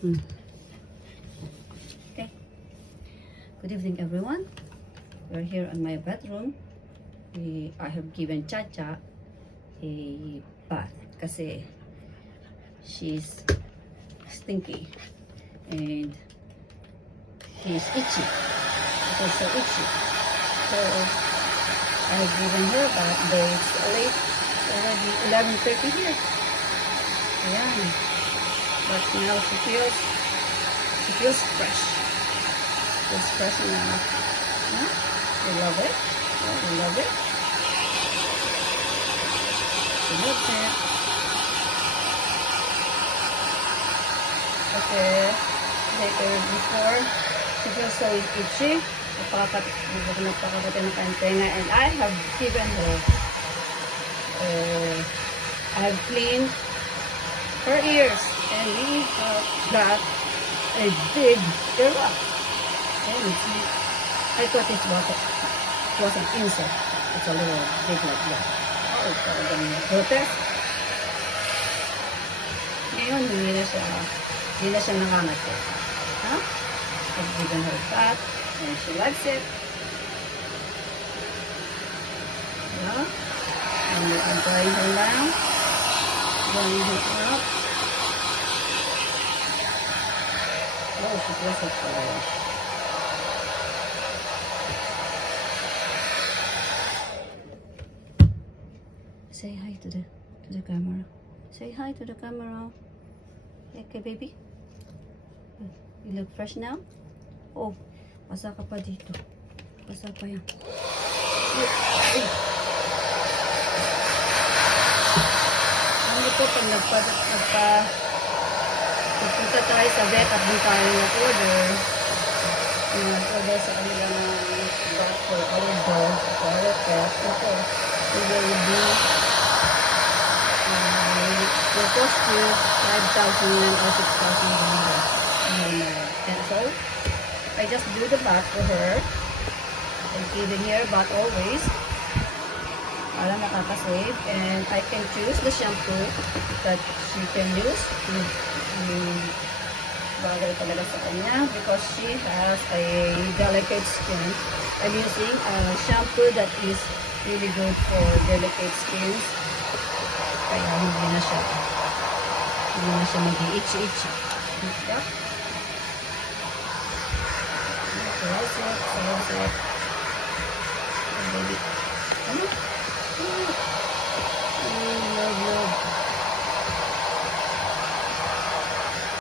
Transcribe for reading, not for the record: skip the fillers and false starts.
Hmm. Okay. Good evening, everyone. We're here in my bedroom. I have given Chacha a bath kasi she's stinky and she's itchy. She's so itchy. So I have given her a bath, though it's late, already 11:30 here. Ayan. But now she feels fresh. Feels fresh enough. Huh? You love it? Oh, you love it? She loves it. Okay. Later before, she feels so itchy. Napakagati ng kantenga, and I have given her, I have cleaned her ears, and we got a big earwax. And I thought it was an insect. It's a little big like that. Oh, it's talagang protest. Ngayon, hindi na siya nangangato. Huh? I've given her that, and she likes it. Yeah. And I'm drying her now. Drying her up. Oh, she feels it fresh. Say hi to the camera. Say hi to the camera. Okay, baby. You look fresh now? Oh, basa ka pa dito. Basa pa yan. Ano po pag nagpunta tayo sa vet at doon tayo nag-order. Nag-order sa kanila ng bath for our dog, for our pet. Ito, it will cost you 5,000 or 6,000 dollars. And so, I just do the bath for her. I'm giving her bath always. Para nakaka-save. And I can choose the shampoo that she can use. Bagay talaga sa kanya because she has a delicate skin. I'm using a shampoo that is really good for delicate skin. Kaya hindi na siya mag-itchy-itchy. Diba? Close it. Baby. Ano? Love.